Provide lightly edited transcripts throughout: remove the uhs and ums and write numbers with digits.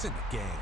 It's in the game.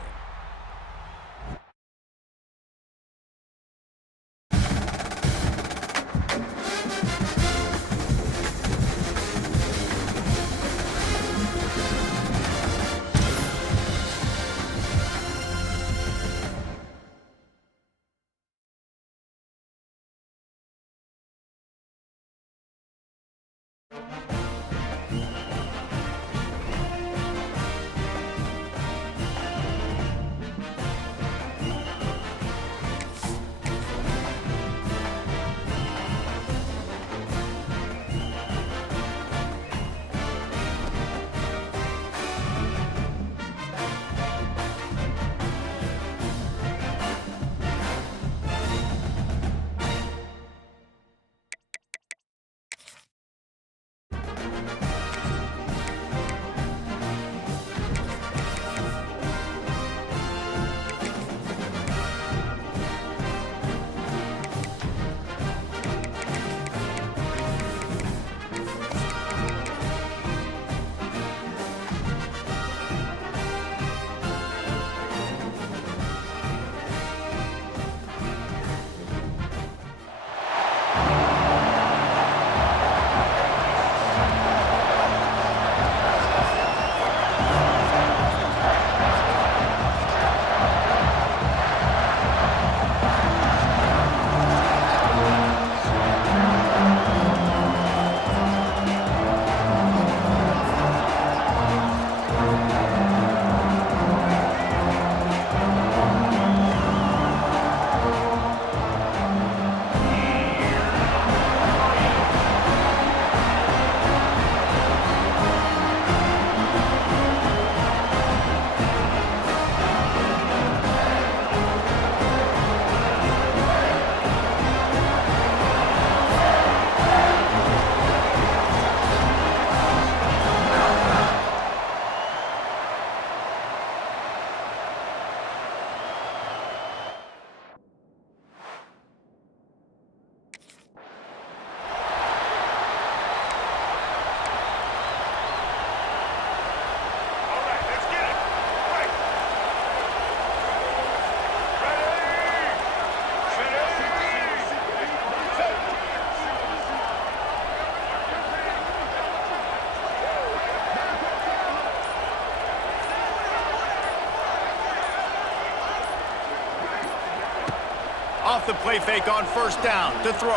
Off the play fake on first down to throw.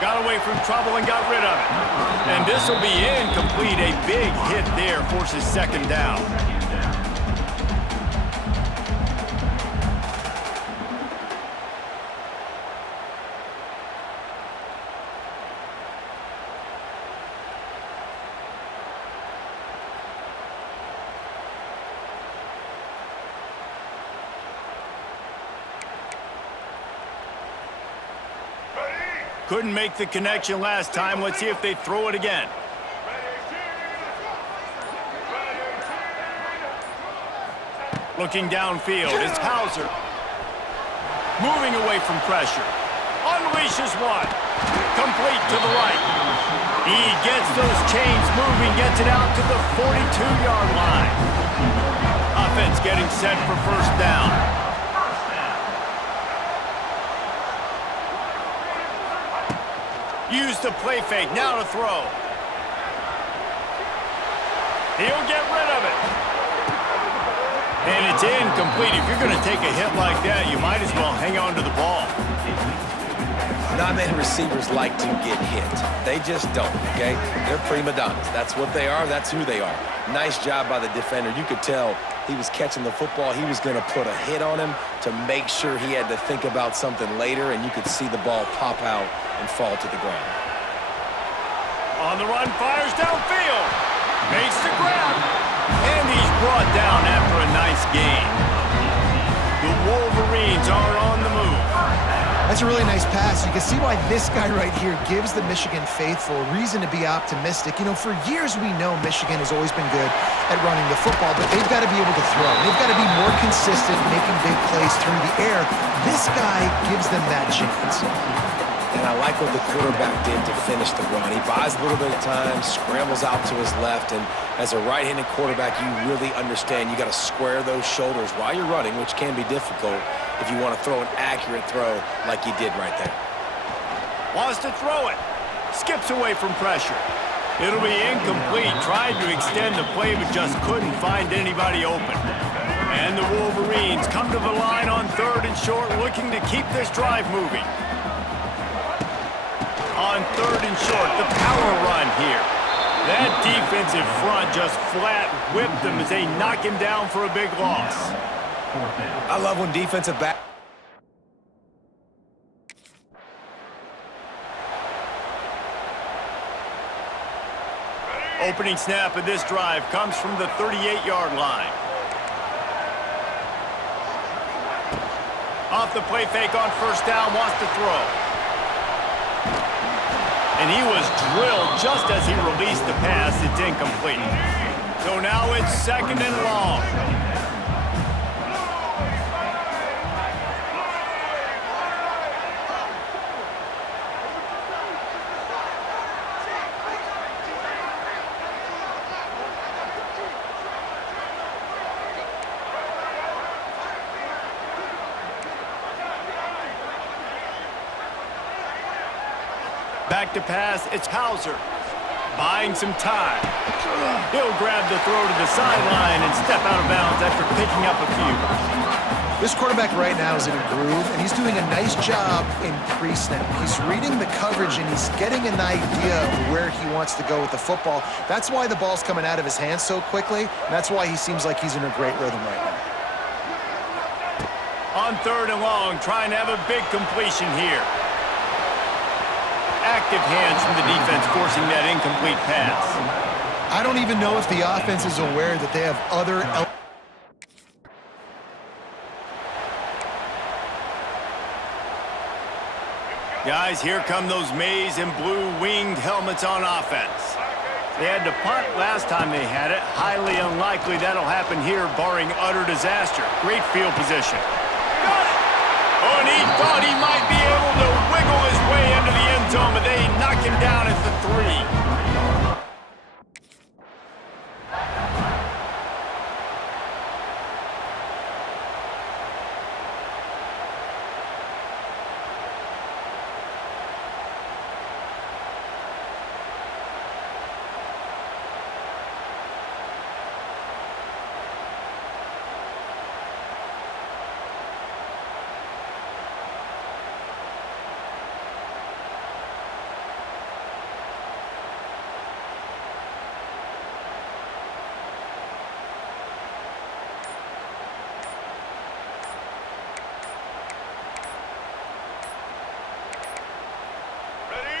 Got away from trouble and got rid of it. And this will be incomplete. A big hit there forces second down. Couldn't make the connection last time. Let's see if they throw it again. Looking downfield, it's Hauser. Moving away from pressure. Unleashes one. Complete to the right. He gets those chains moving, gets it out to the 42-yard line. Offense getting set for first down. Use the play fake, now to throw. He'll get rid of it. And it's incomplete. If you're going to take a hit like that, you might as well hang on to the ball. Non-man receivers like to get hit. They just don't, okay? They're prima donnas. That's what they are. That's who they are. Nice job by the defender. You could tell he was catching the football. He was going to put a hit on him to make sure he had to think about something later, and you could see the ball pop out and fall to the ground. On the run, fires downfield. Makes the grab. And he's brought down after a nice gain. The Wolverines are on the move. That's a really nice pass. You can see why this guy right here gives the Michigan faithful reason to be optimistic. You know, for years we know Michigan has always been good at running the football, but they've got to be able to throw. They've got to be more consistent, making big plays through the air. This guy gives them that chance. And I like what the quarterback did to finish the run. He buys a little bit of time, scrambles out to his left, and As a right-handed quarterback, you really understand you got to square those shoulders while you're running, which can be difficult if you want to throw an accurate throw like you did right there. Wants to throw it. Skips away from pressure. It'll be incomplete. Tried to extend the play, but just couldn't find anybody open. And the Wolverines come to the line on 3rd and short, looking to keep this drive moving. On 3rd and short, the power run here. That defensive front just flat whipped them as they knock him down for a big loss. I love when defensive back... Opening snap of this drive comes from the 38-yard line. Off the play fake on 1st down, wants to throw. And he was drilled just as he released the pass. It's incomplete. So now it's 2nd and long. Back to pass, it's Hauser. Buying some time. He'll grab the throw to the sideline and step out of bounds after picking up a few. This quarterback right now is in a groove, and he's doing a nice job in pre-snap. He's reading the coverage, and he's getting an idea of where he wants to go with the football. That's why the ball's coming out of his hands so quickly, and that's why he seems like he's in a great rhythm right now. On 3rd and long, trying to have a big completion here. Active hands from the defense forcing that incomplete pass. I don't even know if the offense is aware that they have other... Guys, here come those maize and blue winged helmets on offense. They had to punt last time they had it. Highly unlikely that'll happen here, barring utter disaster. Great field position. Got it! Oh, and he thought he might be able to wiggle his way into the end zone, but they knock him down at the 3.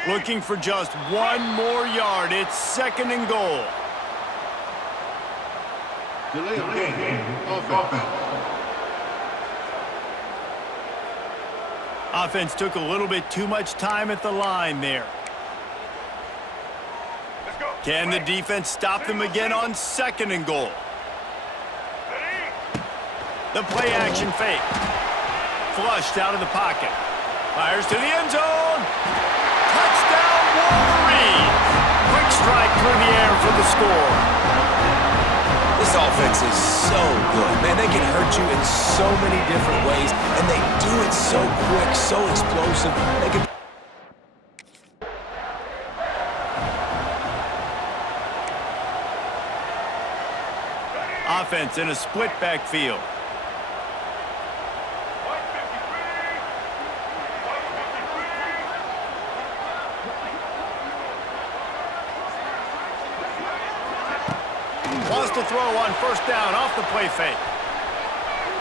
Looking for just 1 more yard. It's 2nd and goal. Delay of game. Offense. Offense took a little bit too much time at the line there. Can the defense stop them again on 2nd and goal? The play action fake. Flushed out of the pocket. Fires to the end zone. Touchdown Wolverines! Quick strike through the air for the score. This offense is so good. Man, they can hurt you in so many different ways, and they do it so quick, so explosive. They can... Offense in a split backfield. Wants to throw on 1st down off the play fake.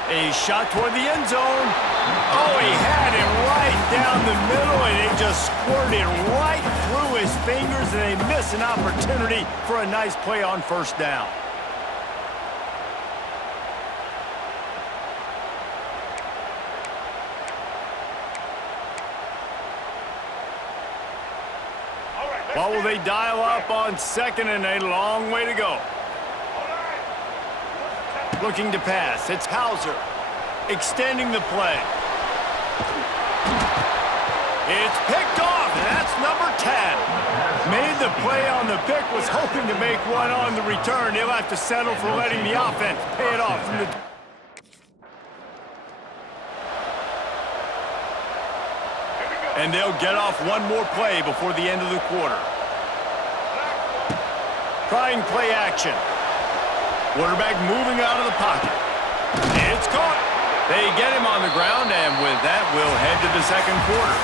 A shot toward the end zone. Oh, he had him right down the middle, and it just squirted right through his fingers, and they miss an opportunity for a nice play on 1st down. What will they dial up on 2nd and a long way to go? Looking to pass. It's Hauser. Extending the play. It's picked off, and that's number 10. Made the play on the pick, was hoping to make one on the return. He'll have to settle for letting the offense pay it off from the... And they'll get off one more play before the end of the quarter. Trying play action. Quarterback moving out of the pocket. It's caught. They get him on the ground, and with that, we'll head to the second quarter.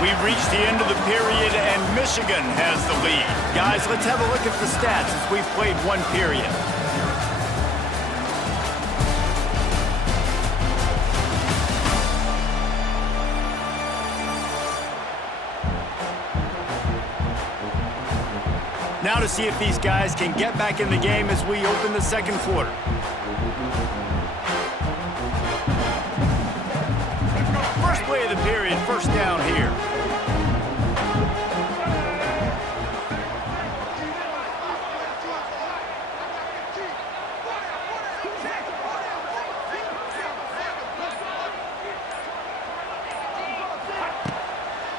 We've reached the end of the period, and Michigan has the lead. Guys, let's have a look at the stats as we've played one period. Now to see if these guys can get back in the game as we open the second quarter. First play of the period, first down here.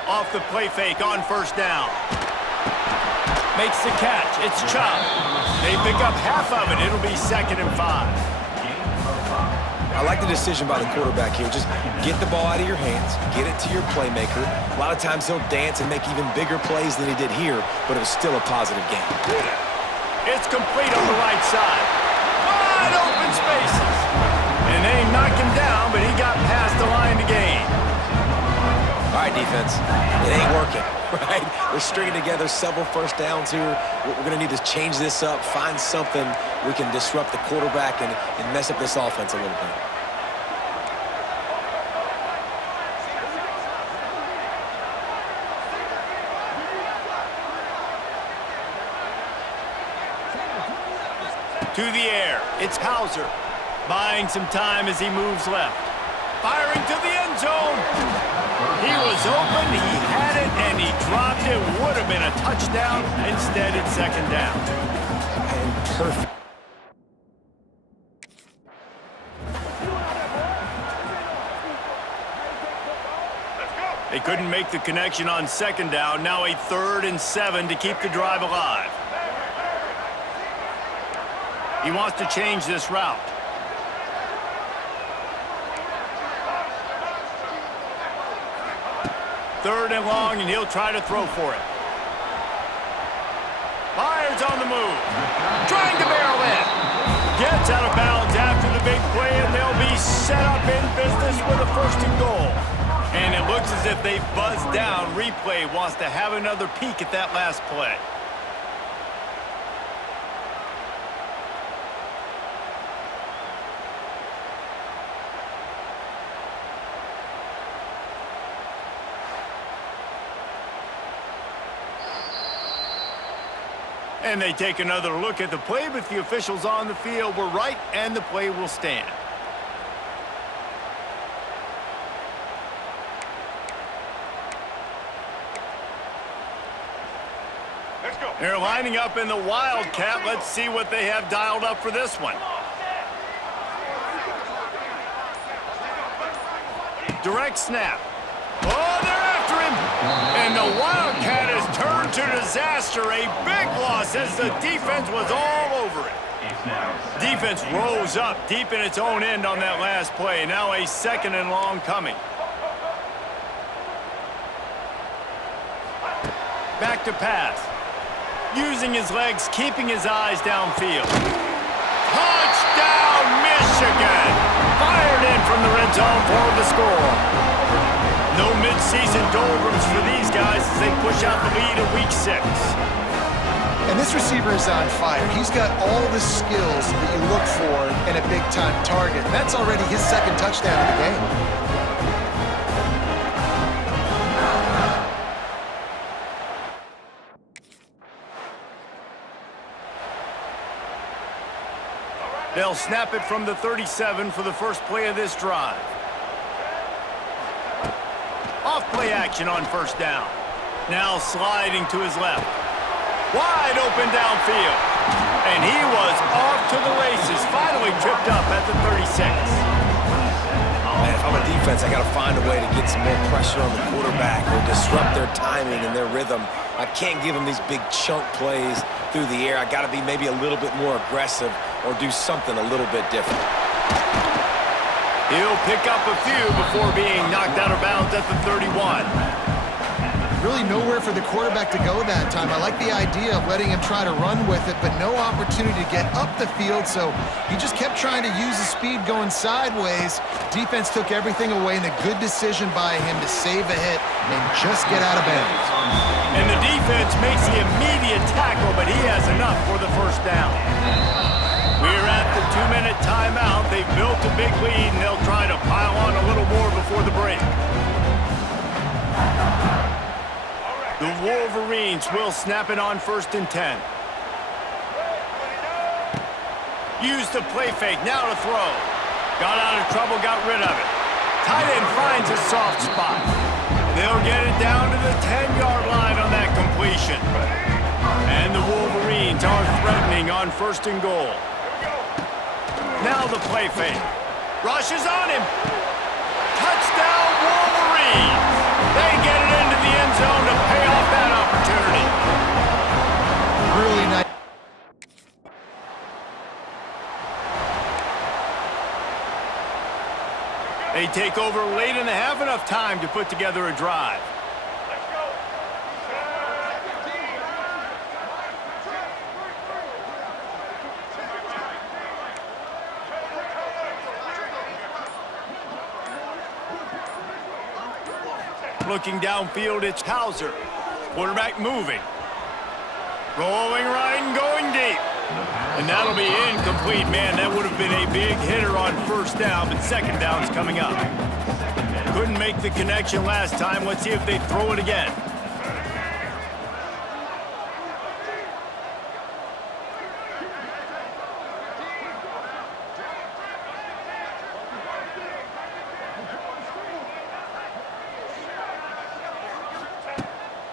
Off the play fake on first down. Makes the catch. It's Chubb. They pick up half of it. It'll be 2nd and 5. I like the decision by the quarterback here. Just get the ball out of your hands, get it to your playmaker. A lot of times he'll dance and make even bigger plays than he did here, but it was still a positive game. It's complete on the right side. Wide open spaces. And they knocked him down, but he got past the line to gain. All right, defense. It ain't working, right? We're stringing together several first downs here. We're going to need to change this up, find something we can disrupt the quarterback and mess up this offense a little bit. To the air. It's Hauser. Buying some time as he moves left. Firing to the end zone. He was open, he had it, and he dropped it. Would have been a touchdown. Instead, it's 2nd down. Perfect. They couldn't make the connection on 2nd down. Now a 3rd and 7 to keep the drive alive. He wants to change this route. Third and long, and he'll try to throw for it. Fires on the move. Trying to barrel in. Gets out of bounds after the big play, and they'll be set up in business with a 1st and goal. And it looks as if they've buzzed down. Replay wants to have another peek at that last play. And they take another look at the play, but the officials on the field were right, and the play will stand. Let's go. They're lining up in the Wildcat. Let's see what they have dialed up for this one. Direct snap. Oh, they're after him. And the Wildcat has turned to disaster. A big loss as the defense was all over it. Defense rose up deep in its own end on that last play. Now a 2nd and long coming. Back to pass. Using his legs, keeping his eyes downfield. Touchdown, Michigan! Fired in from the red zone for the score. No mid-season doldrums for these guys as they push out the lead in Week 6. And this receiver is on fire. He's got all the skills that you look for in a big-time target. That's already his 2nd touchdown of the game. They'll snap it from the 37 for the first play of this drive. Off play action on 1st down. Now sliding to his left. Wide open downfield. And he was off to the races. Finally tripped up at the 36. Man, if I'm a defense, I got to find a way to get some more pressure on the quarterback or disrupt their timing and their rhythm. I can't give him these big chunk plays through the air. I got to be maybe a little bit more aggressive or do something a little bit different. He'll pick up a few before being knocked out of bounds at the 31. Really nowhere for the quarterback to go that time. I like the idea of letting him try to run with it, but no opportunity to get up the field, so he just kept trying to use the speed going sideways. Defense took everything away, and a good decision by him to save a hit and just get out of bounds. And the defense makes the immediate tackle, but he has enough for the first down. We're at the 2-minute timeout. They've built a big lead, and they'll try to pile on a little more before the break. The Wolverines will snap it on 1st and 10. Use the play fake, now to throw. Got out of trouble, got rid of it. Tight end finds a soft spot. They'll get it down to the 10-yard line on that completion. And the Wolverines are threatening on 1st and goal. Now the play fake. Rush is on him. Touchdown, Wolverines. They get it into the end zone to pay off that opportunity. Really nice. They take over late and have enough time to put together a drive. Looking downfield, it's Hauser. Quarterback moving. Rolling right and going deep. And that'll be incomplete. Man, that would have been a big hitter on 1st down, but 2nd down's coming up. Couldn't make the connection last time. Let's see if they throw it again.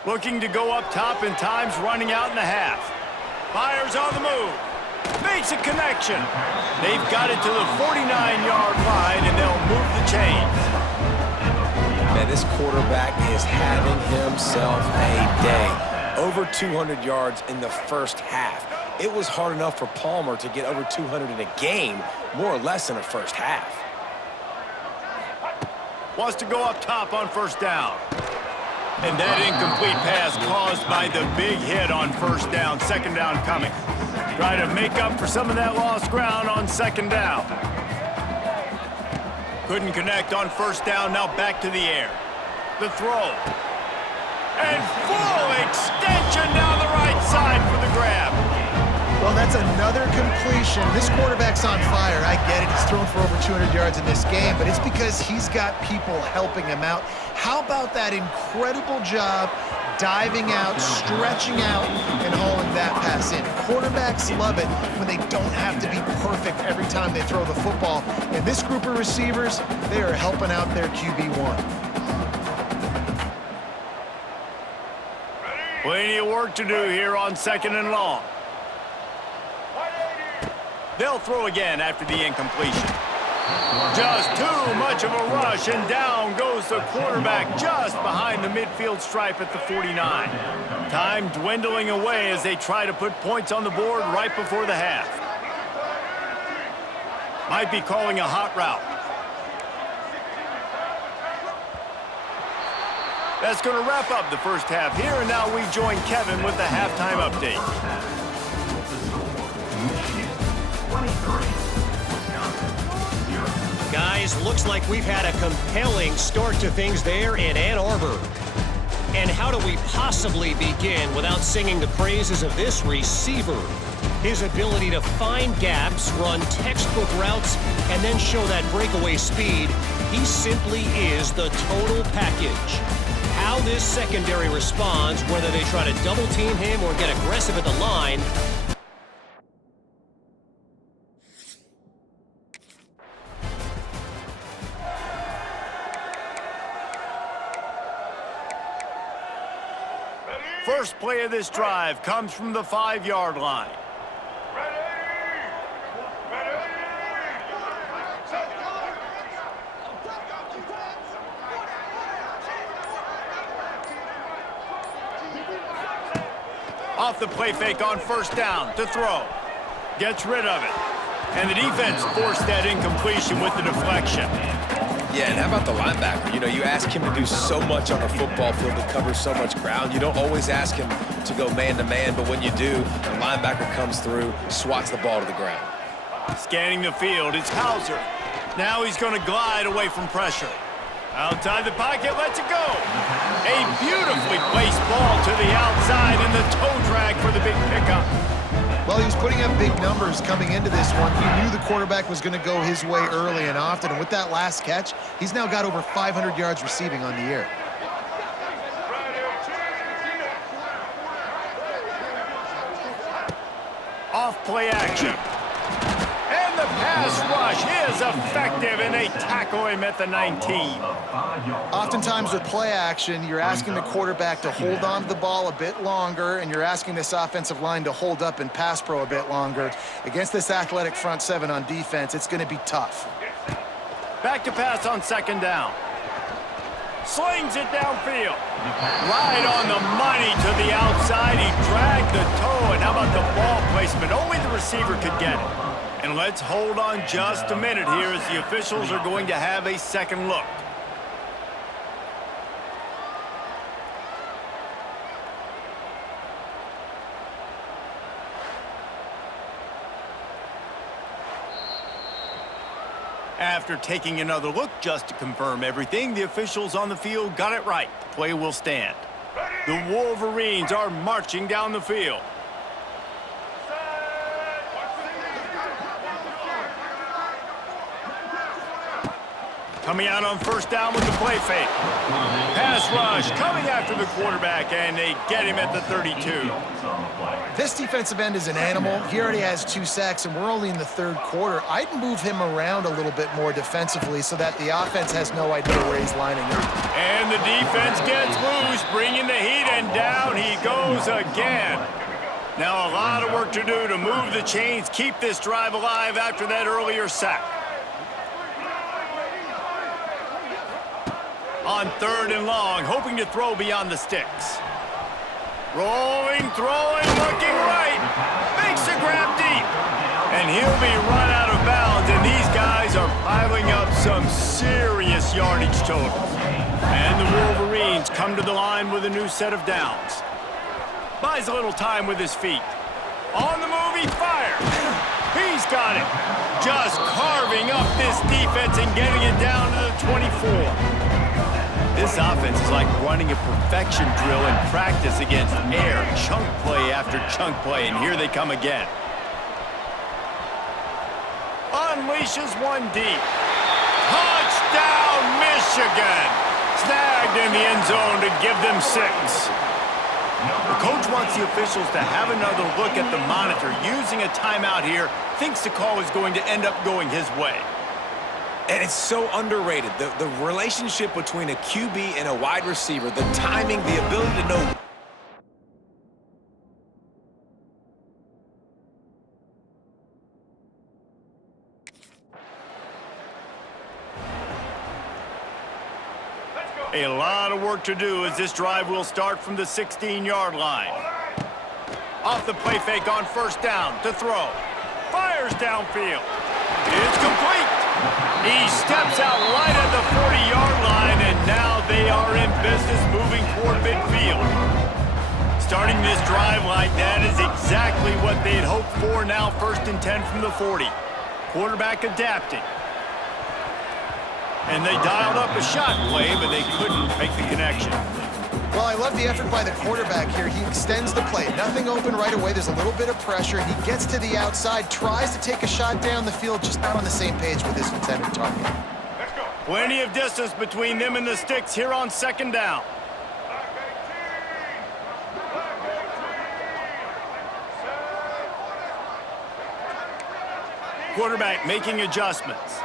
Looking to go up top, and time's running out in the half. Fires on the move. Makes a connection. They've got it to the 49-yard line, and they'll move the chains. Man, this quarterback is having himself a day. Over 200 yards in the 1st half. It was hard enough for Palmer to get over 200 in a game, more or less in a 1st half. Wants to go up top on 1st down. And that incomplete pass caused by the big hit on 1st down. 2nd down coming. Try to make up for some of that lost ground on 2nd down. Couldn't connect on 1st down. Now back to the air. The throw. And full extension down the right side for the grab. Well, that's another completion. This quarterback's on fire. I get it. He's thrown for over 200 yards in this game, but it's because he's got people helping him out. How about that incredible job diving out, stretching out, and hauling that pass in? Quarterbacks love it when they don't have to be perfect every time they throw the football. And this group of receivers, they are helping out their QB1. Plenty of work to do here on 2nd and long. They'll throw again after the incompletion. Just too much of a rush, and down goes the quarterback just behind the midfield stripe at the 49. Time dwindling away as they try to put points on the board right before the half. Might be calling a hot route. That's going to wrap up the 1st half here, and now we join Kevin with the halftime update. Guys, looks like we've had a compelling start to things there in Ann Arbor. And how do we possibly begin without singing the praises of this receiver? His ability to find gaps, run textbook routes, and then show that breakaway speed. He simply is the total package. How this secondary responds, whether they try to double team him or get aggressive at the line, First play of this drive comes from the 5-yard line. Off the play fake on first down to throw. Gets rid of it. And the defense forced that incompletion with the deflection. Yeah, and how about the linebacker? You know, you ask him to do so much on a football field to cover so much ground. You don't always ask him to go man-to-man, but when you do, the linebacker comes through, swats the ball to the ground. Scanning the field, it's Hauser. Now he's going to glide away from pressure. Outside the pocket, lets it go. A beautifully placed ball to the outside and the toe drag for the big pickup. Well, he was putting up big numbers coming into this one. He knew the quarterback was going to go his way early and often, and with that last catch, he's now got over 500 yards receiving on the year. Off play action. And the pass rush is effective, and they tackle him at the 19. Oftentimes with play action, you're asking the quarterback to hold on to the ball a bit longer, and you're asking this offensive line to hold up and pass pro a bit longer. Against this athletic front seven on defense, it's going to be tough. Back to pass on second down. Slings it downfield. Right on the money to the outside. He dragged the toe, and how about the ball placement? Only the receiver could get it. And let's hold on just a minute here as the officials are going to have a second look. After taking another look just to confirm everything, the officials on the field got it right. The play will stand. The Wolverines are marching down the field. Coming out on first down with the play fake. Pass rush coming after the quarterback, and they get him at the 32. This defensive end is an animal. He already has 2 sacks, and we're only in the third quarter. I'd move him around a little bit more defensively so that the offense has no idea where he's lining up. And the defense gets loose, bringing the heat, and down he goes again. Now a lot of work to do to move the chains, keep this drive alive after that earlier sack. On third and long, hoping to throw beyond the sticks. Rolling, throwing, looking right. Makes a grab deep. And he'll be run out of bounds, and these guys are piling up some serious yardage totals. And the Wolverines come to the line with a new set of downs. Buys a little time with his feet. On the move, he fires. He's got it. Just carving up this defense and getting it down to the 24. This offense is like running a perfection drill in practice against air, chunk play after chunk play, and here they come again. Unleashes one deep. Touchdown, Michigan! Snagged in the end zone to give them 6. The coach wants the officials to have another look at the monitor. Using a timeout here, thinks the call is going to end up going his way. And it's so underrated. The relationship between a QB and a wide receiver, the timing, the ability to know. A lot of work to do as this drive will start from the 16-yard line. Off the play fake on first down to throw. Fires downfield. It's complete. He steps out right at the 40-yard line, and now they are in business moving toward midfield. Starting this drive like that is exactly what they'd hoped for. Now 1st and 10 from the 40. Quarterback adapting. And they dialed up a shot play, but they couldn't make the connection. Well, I love the effort by the quarterback here. He extends the play. Nothing open right away. There's a little bit of pressure. He gets to the outside, tries to take a shot down the field, just not on the same page with his intended target. Plenty of distance between them and the sticks here on second down. Quarterback making adjustments.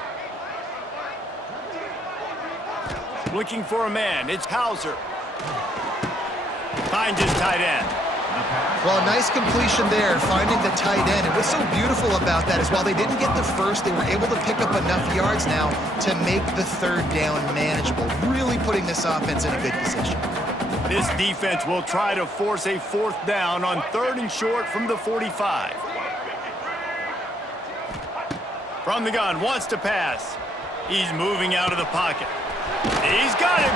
Looking for a man. It's Hauser. Finds his tight end. Well, a nice completion there, finding the tight end. And what's so beautiful about that is while they didn't get the first, they were able to pick up enough yards now to make the third down manageable, really putting this offense in a good position. This defense will try to force a 4th down on 3rd and short from the 45. From the gun, wants to pass. He's moving out of the pocket. He's got him.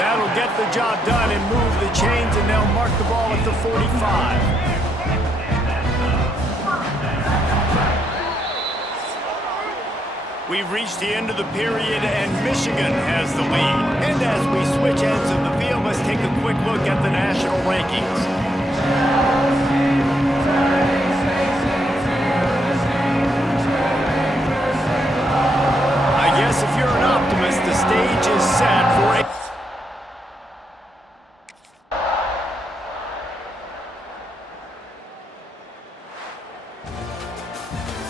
That'll get the job done and move the chains, and they'll mark the ball at the 45. We've reached the end of the period, and Michigan has the lead. And as we switch ends of the field, let's take a quick look at the national rankings. I guess if you're an optimist, the stage is set for a...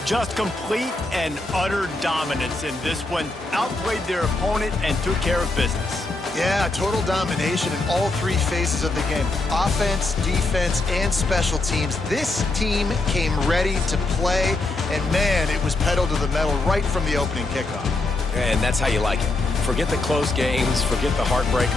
Just complete and utter dominance in this one. Outplayed their opponent and took care of business. Yeah, total domination in all 3 phases of the game. Offense, defense, and special teams. This team came ready to play, and man, it was pedal to the metal right from the opening kickoff. And that's how you like it. Forget the close games, forget the heartbreak.